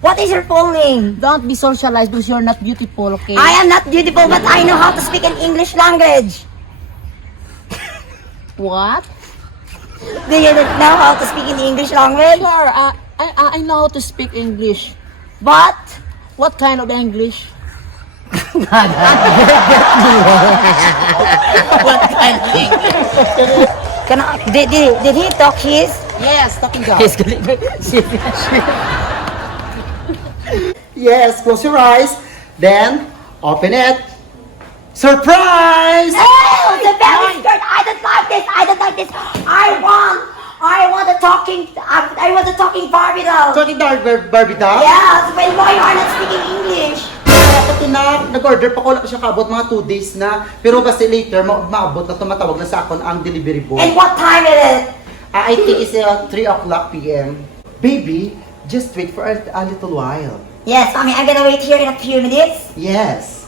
What is your full name? Don't be socialized because you're not beautiful, okay? I am not beautiful, but I know how to speak in English language. What? Do you know how to speak in the English language? Sure, I know how to speak English. But What kind of English? what kind of English? Did he talk his? Yes, talking down. Yes, close your eyes. Then, open it. Surprise! Oh, the very skirt! I don't like this. I don't like this. I want a talking Barbie doll. Talking down, Barbie doll? Yes, when why you are not speaking English? Ito na, nag-order pa ko, wala pa siya kaabot, mga 2 days na. Pero kasi later, maabot na tumatawag na sa akin ang delivery boy. And what time is it? I think it's 3 o'clock p.m. Baby, just wait for a little while. Yes, mommy, I'm gonna wait here in a few minutes. Yes.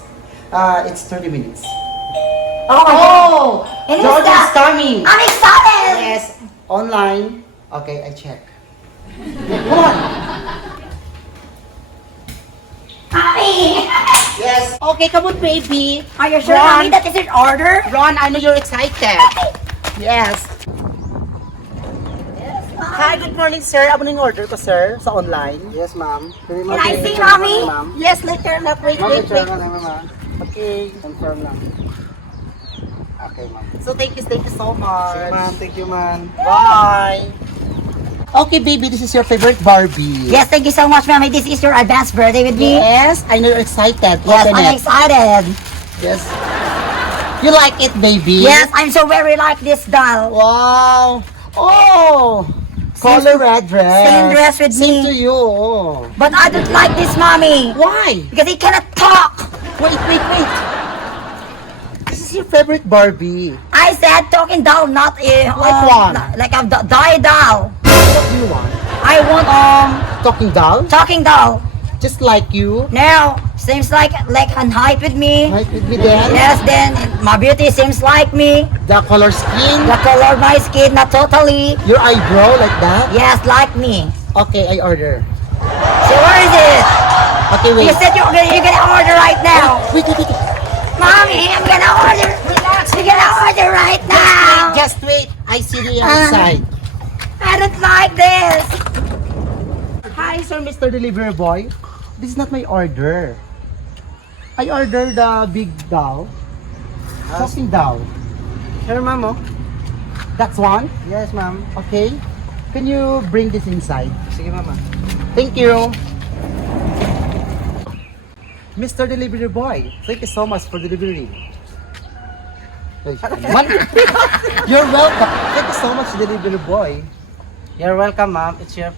It's 30 minutes. Oh my God. And who's Jordan's that? coming. I'm excited. Yes, online. Okay, I check. Come on. Mommy. Yes. Okay, come on, baby. Are you sure, Ron. mommy, that is your order? Ron, I know you're excited. Yes. Hi, good morning, sir. Ano yung order ko, sir, sa online? Yes, ma'am. Can I see, mommy? Yes, later na. Wait. ma'am. Okay. Confirm lang. Okay, ma'am. So, thank you so much. Thank you, ma'am. Bye. Okay, baby, this is your favorite Barbie. Yes, thank you so much, mommy. This is your advanced birthday with me. Yes, I know you're excited. Yes, Open I'm it. excited. Yes. You like it, baby? Yes, I'm so very like this doll. Wow. Oh. Color red dress. Same dress with Same me. to you. Oh. But I don't like this, mommy. Why? Because he cannot talk. Wait. This is your favorite Barbie. I said talking doll, not Like one. like a die doll. What do you want? I want Talking doll? talking doll. Just like you? Now seems like an height with me. Right with me then? Yes, then my beauty seems like me. The color skin? The color of my skin, not totally. Your eyebrow like that? Yes, like me. Okay, I order. So where is it? Okay, wait. You said you're gonna order right now. Wait. Mommy, I'm gonna order. Relax, you're gonna order right now. Just wait. I see the other side. I don't like this. Hi, sir, Mr. Delivery Boy. This is not my order. I ordered the big doll. Talking doll. Sure, ma'am. That's one? Yes, ma'am. Okay. Can you bring this inside? Sige, mama. Thank you. Mr. Delivery Boy, thank you so much for delivery. You're welcome. Thank you so much, Delivery Boy. You're welcome, ma'am. It's my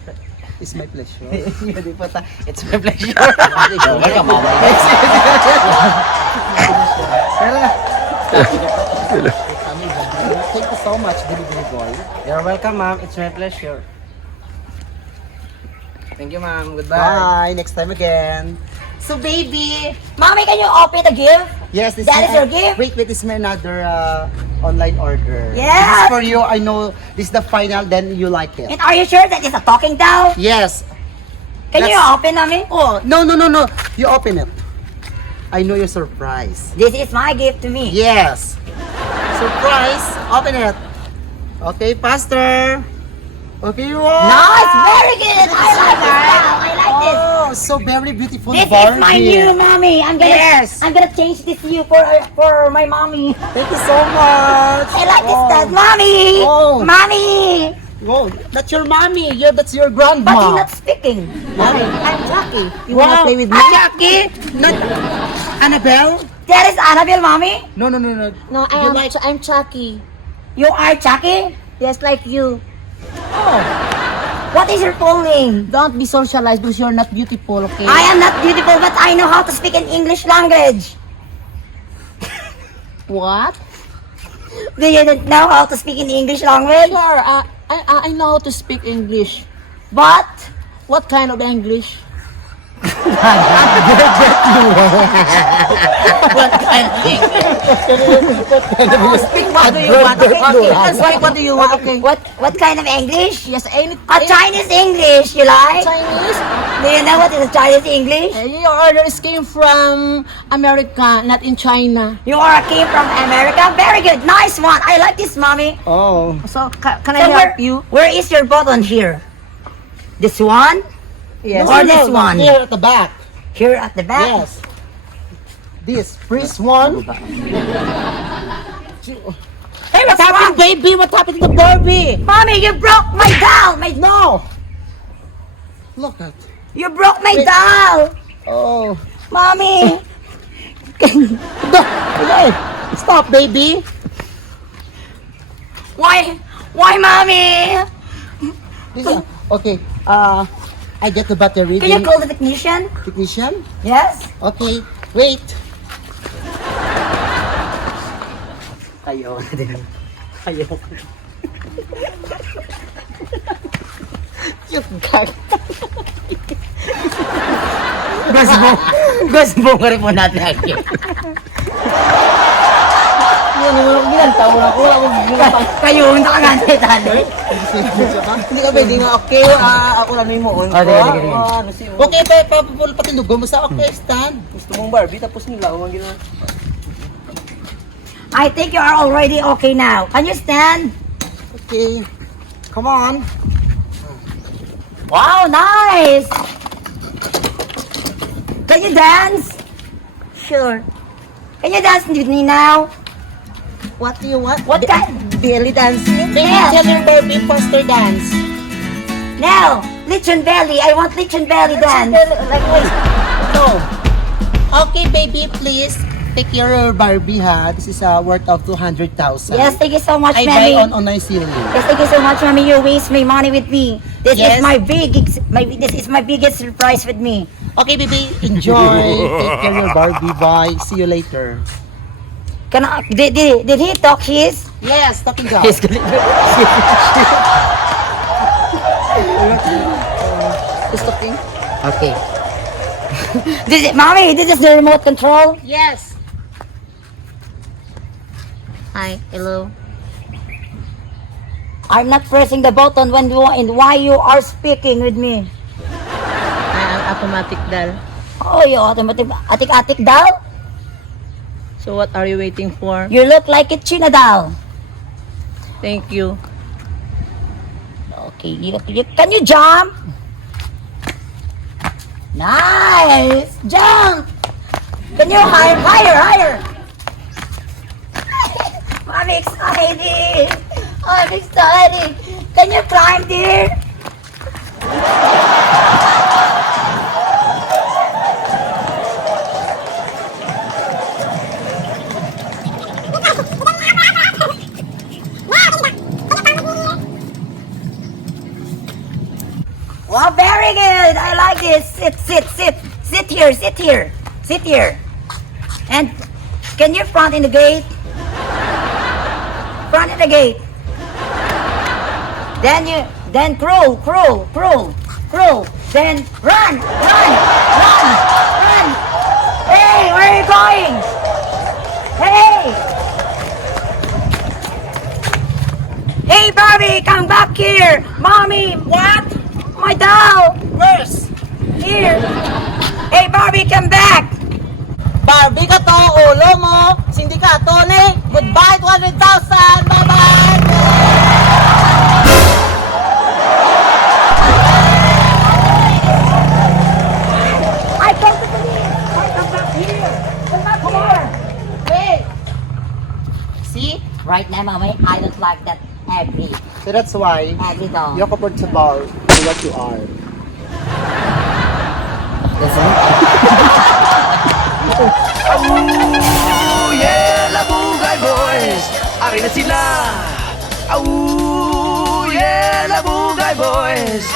pleasure. It's my pleasure. You're welcome, Mama. Thank you so much, Delivery Boy. You're welcome, ma'am. It's my pleasure. Thank you, ma'am. Goodbye. Bye. Next time again. So baby, mommy, can you open the gift? Yes, this That is your gift? Wait, this is my another online order. Yes. This is for you. I know this is the final, then you like it. And are you sure that it's a talking doll? Yes. Can you That's- open, mommy? Oh, no. You open it. I know you're surprised. This is my gift to me. Yes. Surprise. Open it. Okay, faster. Okay, you are. No, it's very good. I like this doll. I like this. Oh, so very beautiful This Barbie. is my new mommy. I'm gonna change this to you for my mommy. Thank you so much. I like this doll, mommy. Oh. Mommy. Oh, that's your mommy. Yeah, that's your grandma. But you're not speaking. Mommy, I'm Chucky. You wanna play with me? I'm Chucky. Not Annabelle? That is Annabelle, mommy. No. No, You like- I'm Chucky. You are Chucky. Just like you. What is your full name? Don't be socialized because you're not beautiful, okay? I am not beautiful, but I know how to speak in English language. What? Do you know how to speak in English language? Sure, I know how to speak English. But What kind of English? Speak what do you want? Okay, speak what do you want? Okay. what kind of English? Yes, any A Chinese English, you like? Chinese? Do you know what is Chinese English? Your orders came from America, not in China. You are a king from America. Very good. Nice one. I like this, mommy. Oh. So, can So I help you? where is your button here? This one? Yes. Or this one? Here at the back. Here at the back? Yes. This first one. Hey, What happened, baby? What happened to the Barbie? Mommy, you broke my doll. No. Look at. You broke my Wait. doll. Oh. Mommy. Okay. Stop, baby. Why, mommy? This is, okay. I get the battery. Can you call the technician? Technician? Yes? Okay. Wait. Ayaw na din. Ayaw. Yung gag. Gusto mo rin po natin again. Kayo, hindi ka nga nito, tali. Hindi ka pwede nga, okay, ako lang mo on ko. Okay. Okay, patinugo mo sa okay stand. Gusto mong Barbie, tapos nila, huwag gina. I think you are already okay now. Can you stand? Okay. Come on. Wow, nice! Can you dance? Sure. Can you dance with me now? What do you want? What kind? Belly dancing? Baby, Yeah. tell your Barbie faster dance. Now, lechon belly. I want lechon belly dance. Like, wait. No. Okay, baby, please. Take your Barbie, ha? This is worth of 200,000. Yes, thank you so much, I buy Mommy. on online selling. Yes, thank you so much, Mommy. You waste my money with me. This Yes. is this is my biggest surprise with me. Okay, baby, enjoy. Take care your Barbie. Bye. See you later. Can I, did he talk his? Yes, talking down. Yes. Who's talking? Okay. Mommy, this is the remote control. Yes. Hi, hello. I'm not pressing the button when you and why you are speaking with me. I'm automatic dal. Oh, you automatic atik daw? So what are you waiting for? You look like a China doll. Thank you. Okay, can you jump? Nice! Jump! Can you higher? I'm excited! I'm excited! Can you climb there? Wow, very good. I like this. Sit here. And can you front in the gate? Front in the gate. Then crawl. Then run. Hey, where are you going? Hey, Barbie, come back here. Mommy, what? My doll! Where's? Here! Hey, Barbie, come back! Barbie ka to, ulo mo. Sindikato ni. Goodbye, 200,000. Bye-bye. I come to police! I come back here! Come back here! Wait! See? Right now, Mommy, I don't like that ugly So that's why doll. you're comfortable to what you are. Oh yeah, Labugay Boys! Ari na sila! Oh yeah, Labugay Boys!